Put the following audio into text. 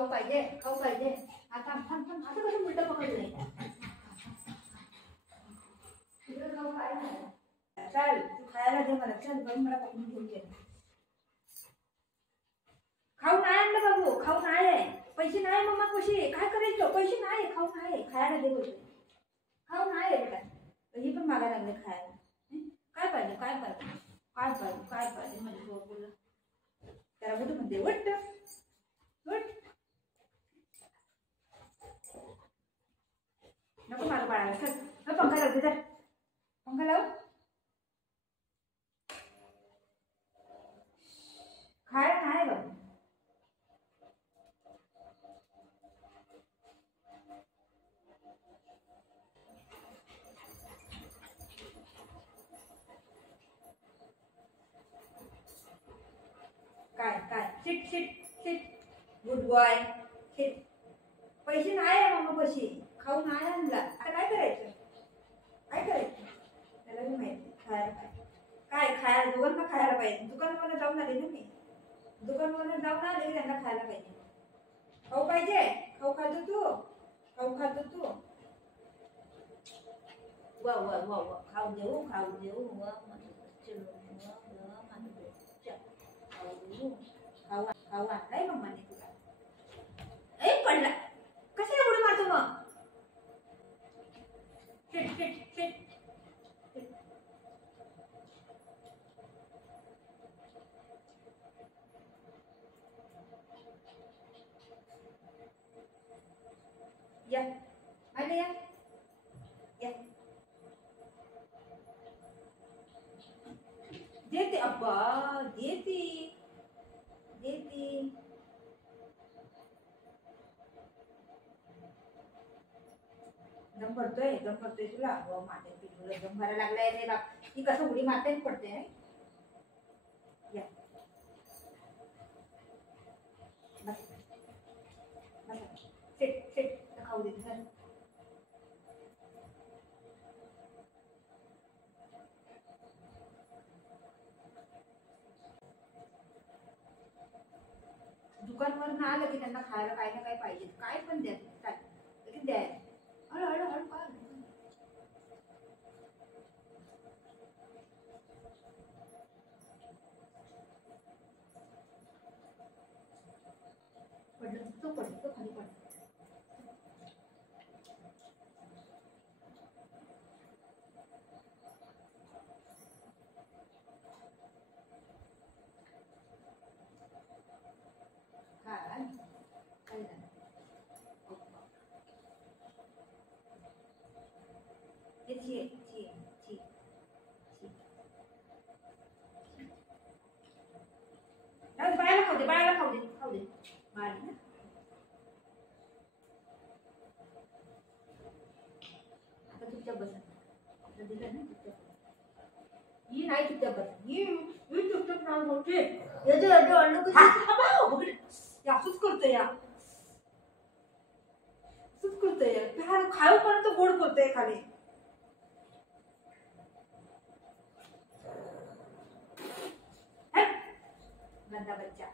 खाऊ पाहिजे खाऊ पाहिजे. आता आता कसं उलट पकडलंय. तुझं खाऊ काय नाही. चल तू खायला दे मला. चल बघ मला पकडून घेऊन ये. खाऊ नाही आणलं बाबू. खाऊ नाही आहे. पैसे नाही मम्मा कशी काय करायचं. पैसे नाही. खाऊ नाही खायला दे बोलते. खाऊ नाही बेटा. ही पण मागा लागले खायला. काय पाहिजे काय पाहिजे काय पाहिजे काय पाहिजे म्हणजे बोल. त्याला कुठं म्हणते वट वट. नको मला बाळाला. चल पंखा लावते. तर पंखा लाव. खायला नाही बाबू. काय काय shit shit shit. Good boy. Shit. पैसे नाही आहे मम्मा पैसे. खाऊ नाही आणला. आता काय करायचं काय करायचं. त्याला मी माहिती खायला पाहिजे. काय खायला दोघांना खायला पाहिजे. दुकानवाला जाऊन आले ना मी. दुकानवाला जाऊन आले की त्यांना खायला पाहिजे. खाऊ पाहिजे. खाऊ खातो तू. खाऊ खातो तू. वा वा वा वा. खाऊ देऊ खाऊ देऊ. वा खाऊ खाऊ आणलाय मम्माने तुला. ए पडला. कशाला उडी मारतो मग. Shit shit shit. या आले या या. देते अब्बा देते देते. दम भरतोय तुला. हो माझ्या पिठूला दम भरायला लागलाय रे बाप. ती कसं उडी मारते पडते. या बस बस. Sit sit. खाऊ दे. चल दुकानवरून आलं की त्यांना खायला काय ना काय पाहिजे. काय पण द्या. लगेच द्या. हळू हळू हळू काय पडलं तो पडलं तो खाली पडलं. काय काय झालं. ये छी छी छी छी. बाळाला खाऊ दे बाळाला खाऊ दे खाऊ दे. बाळ ना आता चुपचाप बस. आता दिलं ना चुपचाप. ही नाही चुपचाप बस. ही चुपचाप नाव बोलते. याचे अन्न कसं असंच करतोय या. असंच करतोय या. खाऊ पर्यंत गोड करतोय खाली. गंदा बच्चा.